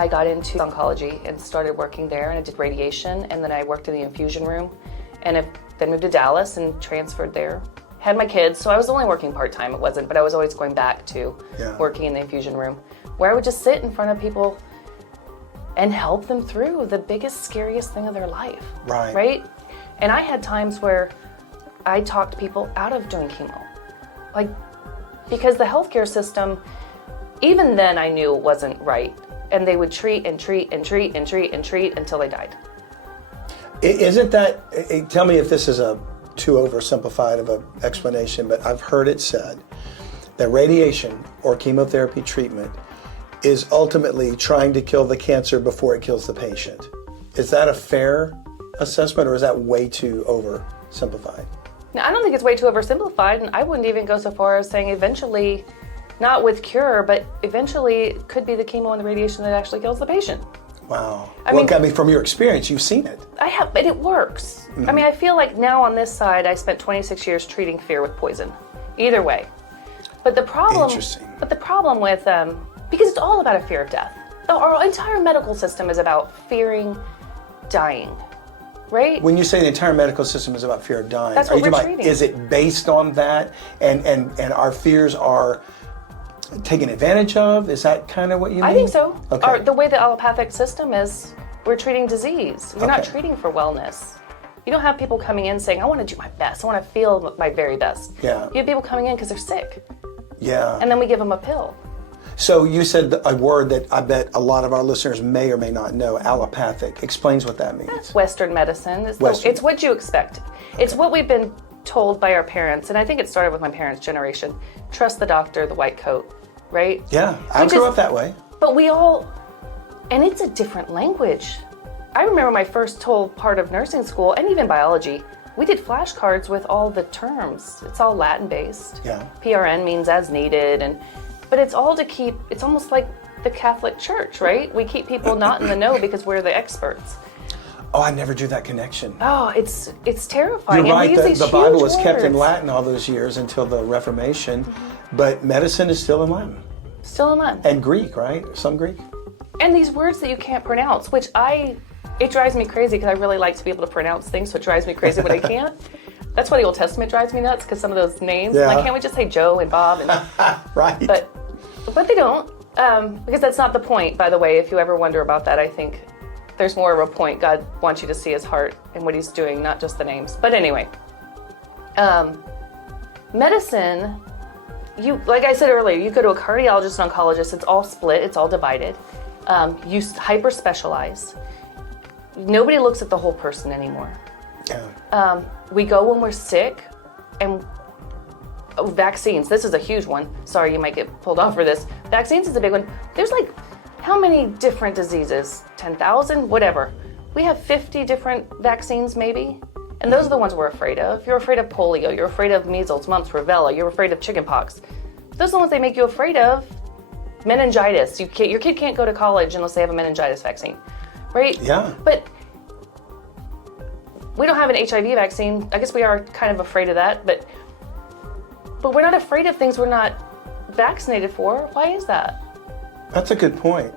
I got into oncology and started working there, and I did radiation, and then I worked in the infusion room, and then moved to Dallas and transferred there. Had my kids, so I was only working part-time, but I was always going back to working in the infusion room, where I would just sit in front of people and help them through the biggest, scariest thing of their life. Right? And I had times where I talked people out of doing chemo. Because the healthcare system, even then I knew it wasn't right. And they would treat and treat and treat and treat and treat until they died. Isn't that, tell me if this is a too oversimplified of an explanation, but I've heard it said that radiation or chemotherapy treatment is ultimately trying to kill the cancer before it kills the patient. Is that a fair assessment, or is that way too oversimplified? Now, I don't think it's way too oversimplified, and I wouldn't even go so far as saying eventually, not with cure, but eventually it could be the chemo and the radiation that actually kills the patient. Wow. I mean, from your experience, you've seen it. I have, but it works. Mm-hmm. I mean, I feel like now on this side, I spent 26 years treating fear with poison. Either way. But the problem, with, because it's all about a fear of death. Our entire medical system is about fearing dying, right? When you say the entire medical system is about fear of dying, that's what we're treating. Is it based on that, and our fears are taken advantage of? Is that kind of what you mean? I think so. Okay. The way the allopathic system is, we're treating disease. You're not treating for wellness. You don't have people coming in saying, I want to do my best. I want to feel my very best. Yeah. You have people coming in because they're sick. Yeah. And then we give them a pill. So you said a word that I bet a lot of our listeners may or may not know, allopathic. Explains what that means. That's Western medicine. It's what you expect. It's what we've been told by our parents, and I think it started with my parents' generation. Trust the doctor, the white coat, right? Yeah, I grew up that way. But and it's a different language. I remember my first told part of nursing school, and even biology, we did flashcards with all the terms. It's all Latin-based. Yeah. PRN means as needed, but it's all to keep, it's almost like the Catholic Church, right? We keep people not in the know because we're the experts. Oh, I never drew that connection. Oh, it's terrifying. You're right, the Bible was kept in words. Latin all those years until the Reformation, but medicine is still in Latin. Still in Latin. And Greek, right? Some Greek? And these words that you can't pronounce, which it drives me crazy because I really like to be able to pronounce things, so it drives me crazy when I can't. That's why the Old Testament drives me nuts, because some of those names, can't we just say Joe and Bob? And, right. But they don't, because that's not the point, by the way. If you ever wonder about that, I think there's more of a point. God wants you to see his heart and what he's doing, not just the names. But anyway, medicine, like I said earlier, you go to a cardiologist, an oncologist, it's all split, it's all divided. You hyper-specialize. Nobody looks at the whole person anymore. Yeah. We go when we're sick, and vaccines, this is a huge one. Sorry, you might get pulled off for this. Vaccines is a big one. There's how many different diseases? 10,000? Whatever. We have 50 different vaccines maybe, and those are the ones we're afraid of. You're afraid of polio, you're afraid of measles, mumps, rubella, you're afraid of chickenpox. Those are the ones they make you afraid of. Meningitis. Your kid can't go to college unless they have a meningitis vaccine, right? Yeah. But we don't have an HIV vaccine. I guess we are kind of afraid of that, but we're not afraid of things we're not vaccinated for. Why is that? That's a good point.